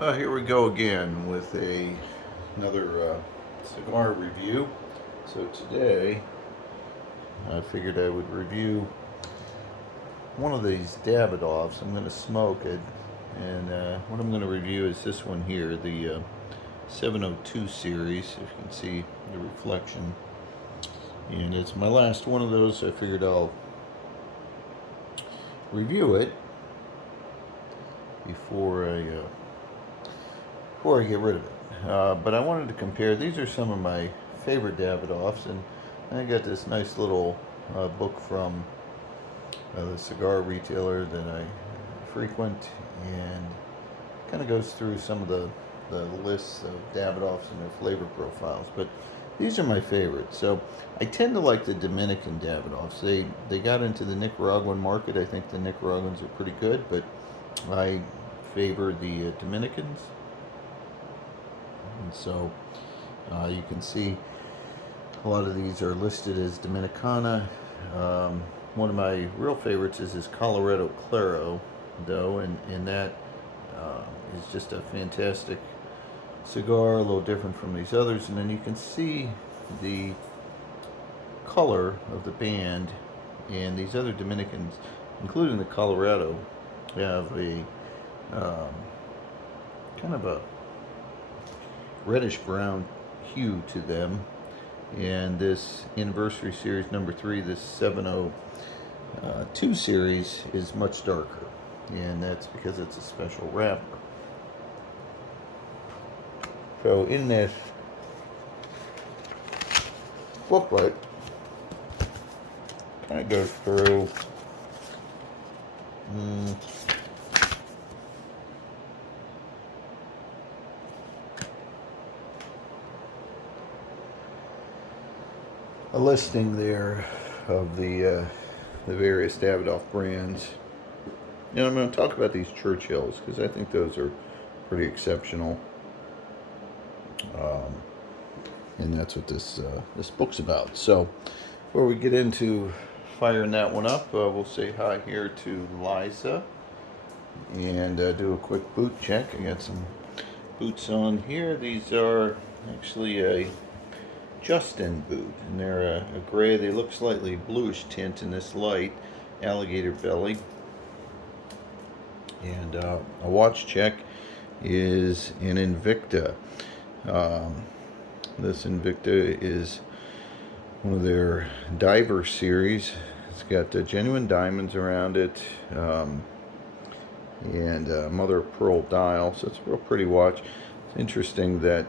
Well, here we go again with another cigar review. So today, I figured I would review one of these Davidoffs. I'm going to smoke it, and what I'm going to review is this one here, the 702 series. If you can see the reflection, and it's my last one of those. So I figured I'll review it before I get rid of it. But I wanted to compare. These are some of my favorite Davidoffs, and I got this nice little book from the cigar retailer that I frequent, and kind of goes through some of the lists of Davidoffs and their flavor profiles. But these are my favorites. So I tend to like the Dominican Davidoffs. They got into the Nicaraguan market. I think the Nicaraguans are pretty good, but I favor the Dominicans. And so you can see a lot of these are listed as Dominicana. One of my real favorites is this Colorado Claro, though, and that is just a fantastic cigar, a little different from these others. And then you can see the color of the band, and these other Dominicans, including the Colorado, have a kind of a reddish brown hue to them. And this Anniversary Series number 3, this 702 series, is much darker, and that's because it's a special wrapper. So in this booklet, kind of goes through a listing there of the various Davidoff brands. And I'm going to talk about these Churchills because I think those are pretty exceptional. And that's what this book's about. So before we get into firing that one up, we'll say hi here to Liza and do a quick boot check. I got some boots on here. These are actually a Justin boot, and they're a gray. They look slightly bluish tint in this light, alligator belly. And a watch check is an Invicta. This Invicta is one of their diver series. It's got genuine diamonds around it, and mother of pearl dial, so it's a real pretty watch. It's interesting that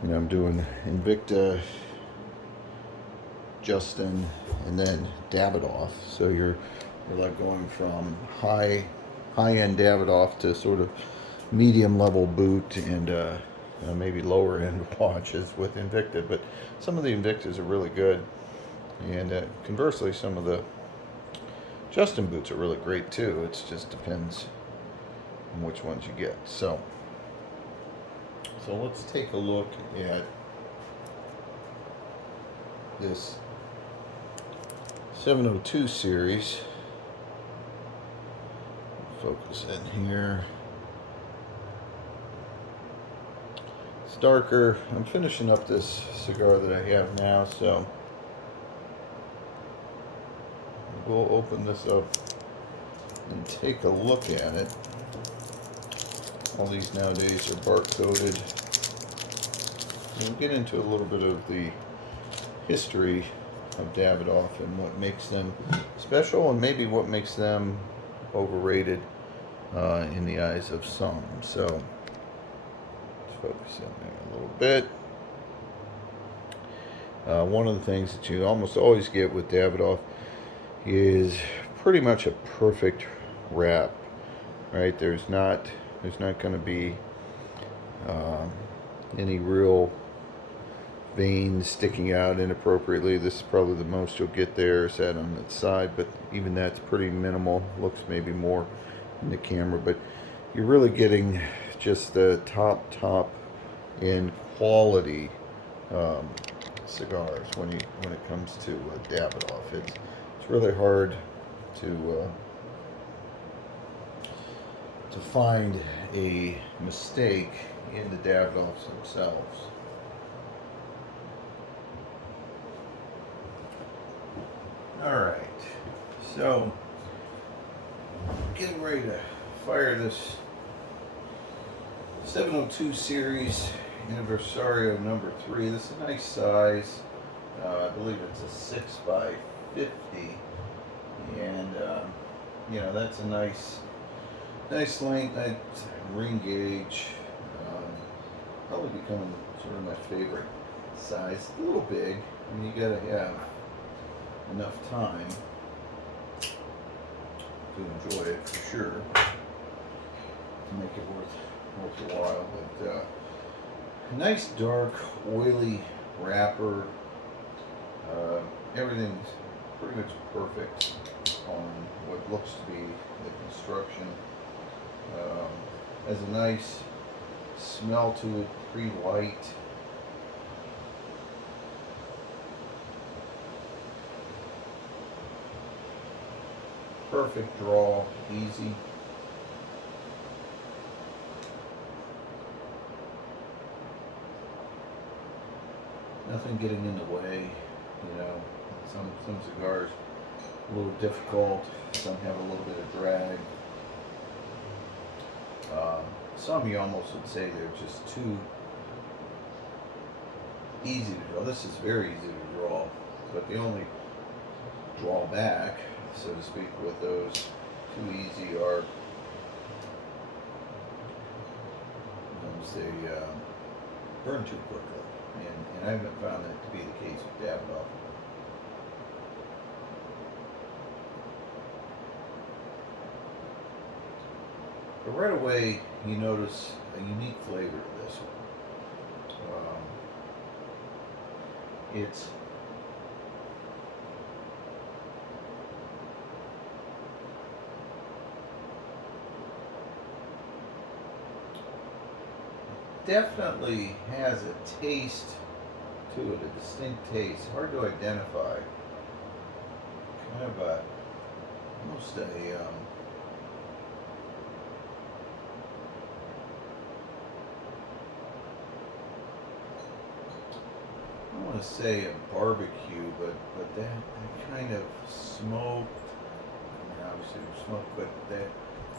I'm doing Invicta, Justin, and then Davidoff. So you're like going from high-end Davidoff to sort of medium level boot and maybe lower end watches with Invicta. But some of the Invictas are really good, and conversely, some of the Justin boots are really great too. It just depends on which ones you get. So let's take a look at this 702 series. Focus in here. It's darker. I'm finishing up this cigar that I have now, so we'll open this up and take a look at it. All these nowadays are barcoded. We'll get into a little bit of the history of Davidoff and what makes them special, and maybe what makes them overrated in the eyes of some. So let's focus in there a little bit. One of the things that you almost always get with Davidoff is pretty much a perfect wrap, right? There's not going to be any real veins sticking out inappropriately. This is probably the most you'll get there, is that on its side, but even that's pretty minimal. Looks maybe more in the camera, but you're really getting just the top end quality cigars when it comes to Davidoff. It's really hard to to find a mistake in the Davidoffs themselves. Alright, so getting ready to fire this 702 Series Anniversario number 3. This is a nice size. I believe it's a 6 by 50, and you know, that's a nice length, nice ring gauge. Probably becoming sort of my favorite size. A little big. I mean, you gotta have enough time to enjoy it for sure, to make it worth your while. But nice dark oily wrapper. Everything's pretty much perfect on what looks to be the construction. Has a nice smell to it, pretty light. Perfect draw, easy. Nothing getting in the way, you know. Some cigars a little difficult, some have a little bit of drag. Some you almost would say they're just too easy to draw. This is very easy to draw, but the only drawback, so to speak, with those too easy are they burn too quickly, and I haven't found that to be the case with Davidoff. But right away, you notice a unique flavor to this one. It's definitely has a taste to it, a distinct taste, hard to identify. Kind of almost a I don't want to say a barbecue, but that kind of smoke. I mean, obviously there's smoke, but that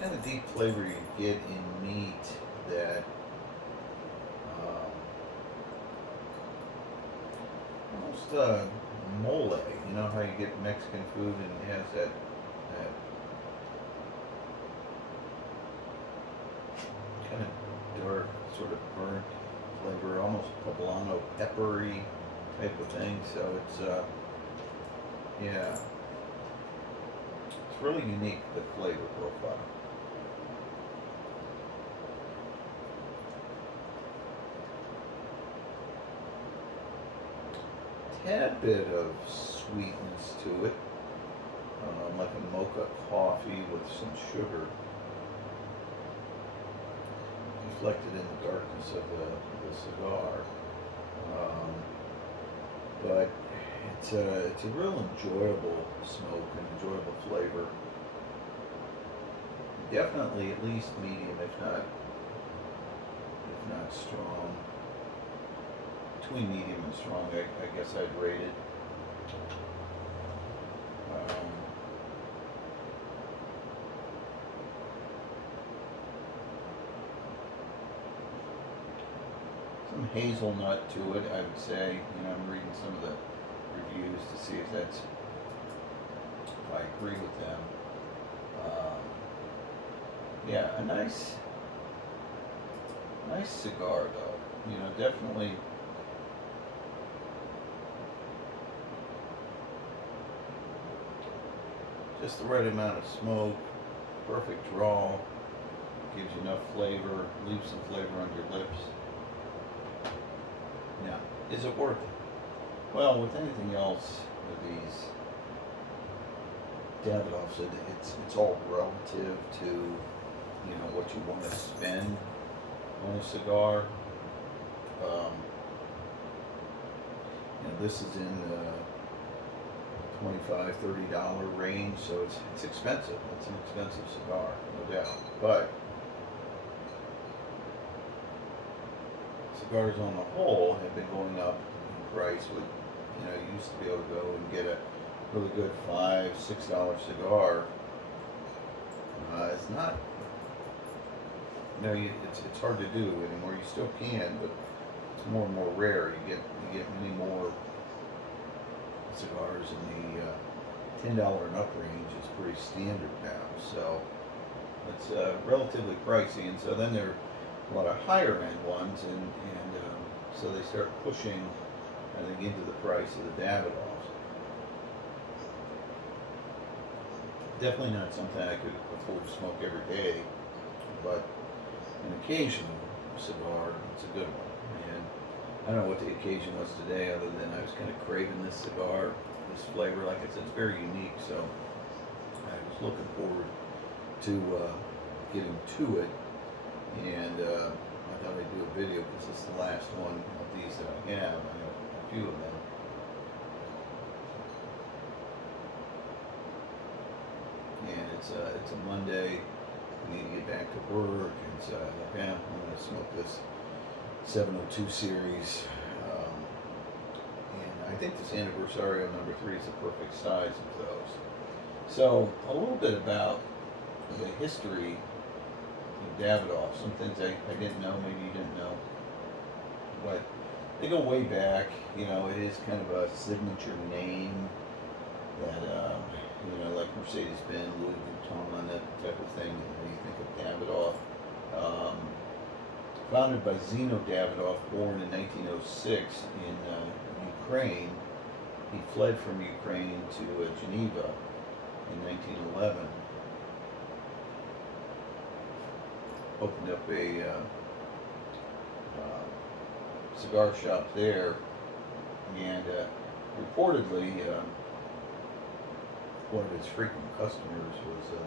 kind of deep flavor you get in meat that almost mole. You know how you get Mexican food and it has that kind of dark, sort of burnt flavor, almost poblano peppery type of thing. So it's yeah, it's really unique, the flavor profile. Tad bit of sweetness to it, like a mocha coffee with some sugar reflected in the darkness of the cigar. But it's a real enjoyable smoke and enjoyable flavor. Definitely at least medium, if not strong. Between medium and strong, I guess I'd rate it. Some hazelnut to it, I would say. You know, I'm reading some of the reviews to see if I agree with them. Yeah, a nice cigar though. You know, definitely. Just the right amount of smoke, perfect draw, gives you enough flavor, leaves some flavor on your lips. Now, is it worth it? Well, with anything else with these Davidoffs, it's all relative to, you know, what you want to spend on a cigar. You know, this is in the $25-$30 range, so it's expensive. It's an expensive cigar, no doubt. But cigars on the whole have been going up in price. With you used to be able to go and get a really good $5, $6 cigar. It's not. It's hard to do anymore. You still can, but it's more and more rare. You get many more cigars in the $10 and up range is pretty standard now. So it's relatively pricey, and so then there are a lot of higher end ones, and so they start pushing, I think, into the price of the Davidoffs. Definitely not something I could afford to smoke every day, but an occasional cigar, it's a good one. And I don't know what the occasion was today, other than I was kind of craving this cigar, this flavor. Like I said, it's very unique, so I was looking forward to getting to it. And I thought I'd do a video because it's the last one of these that I have. I have a few of them. And it's a Monday. I need to get back to work, and so I'm going to smoke this 702 series. And I think this Anniversario number 3 is the perfect size of those. So a little bit about the history of Davidoff. Some things I didn't know, maybe you didn't know, but they go way back. It is kind of a signature name that like Mercedes-Benz, Louis Vuitton, that type of thing. You think of Davidoff. Founded by Zino Davidoff, born in 1906 in Ukraine. He fled from Ukraine to Geneva in 1911. Opened up a cigar shop there, and reportedly one of his frequent customers was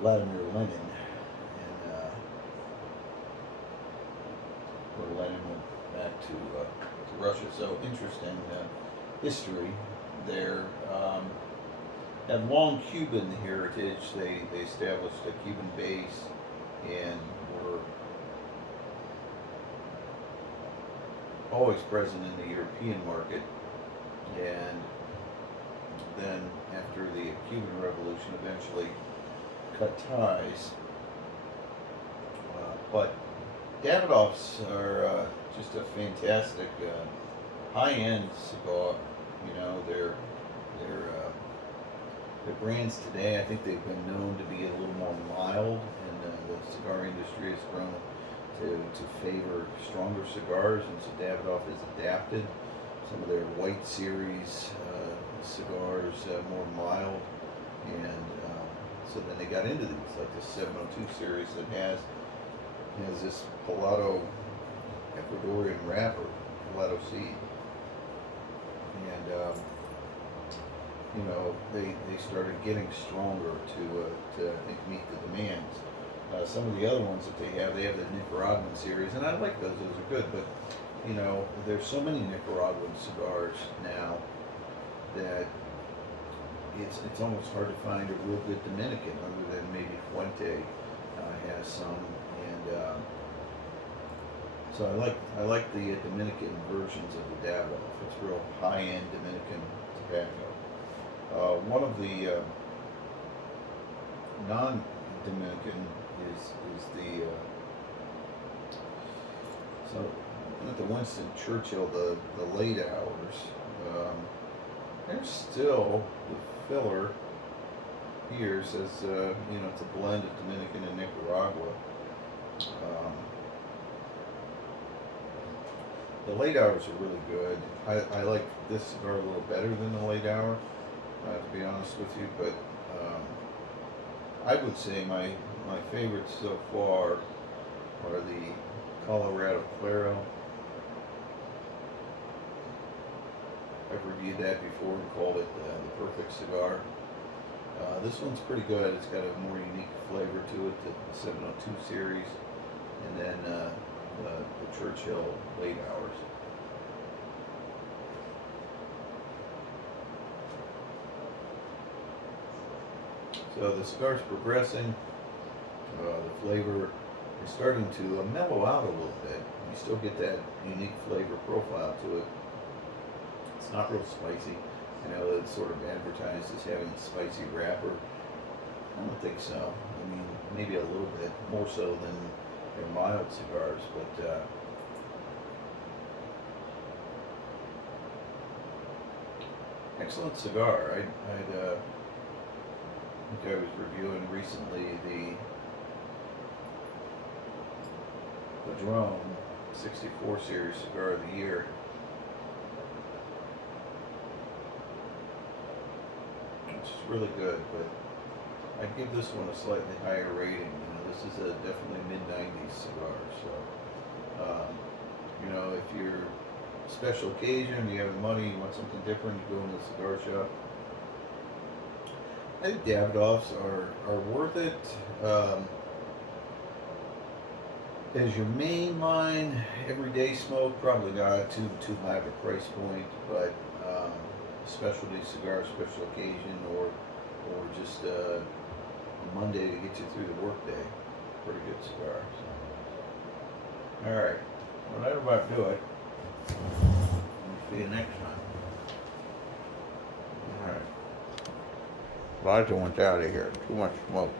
Vladimir Lenin, and where Lenin went back to Russia. So interesting history there. Have long Cuban heritage. They established a Cuban base and were always present in the European market. And then after the Cuban Revolution, eventually cut ties. But Davidoffs are just a fantastic high-end cigar. Their brands today, I think they've been known to be a little more mild, and the cigar industry has grown to favor stronger cigars, and so Davidoff has adapted some of their white series cigars more mild, and so then they got into these, like the 702 series that has this Pilato Ecuadorian wrapper, Pilato seed, and they started getting stronger to I think meet the demands. Some of the other ones that they have the Nicaraguan series, and I like those. Those are good, but there's so many Nicaraguan cigars now that it's almost hard to find a real good Dominican, other than maybe Fuente has some, and so I like the Dominican versions of the Davidoff. It's real high-end Dominican tobacco. One of the non-Dominican is the at the Winston Churchill, the late hours. There's still the filler here says it's a blend of Dominican and Nicaragua. The late hours are really good. I like this cigar a little better than the late hour, to be honest with you, but I would say my favorites so far are the Colorado Claro. I've reviewed that before and called it the perfect cigar. This one's pretty good. It's got a more unique flavor to it than the 702 series, and then the Churchill late hours. So the cigar's progressing. The flavor is starting to mellow out a little bit. You still get that unique flavor profile to it. It's not real spicy. I know it's sort of advertised as having a spicy wrapper. I don't think so. I mean, maybe a little bit more so than their mild cigars, but excellent cigar. I think I was reviewing recently the Padron 64 Series Cigar of the Year. Which is really good, but I'd give this one a slightly higher rating. You know, this is a definitely mid-90s cigar. So, you know, if you're special occasion, you have money, you want something different, you go into the cigar shop. I think Davidoffs are worth it. As your main line, everyday smoke, probably not too high of a price point, but specialty cigar, special occasion, or just a Monday to get you through the workday, pretty good cigar. So. All right, well that'll about do it. See you next time. All right. Elijah went out of here. Too much smoke.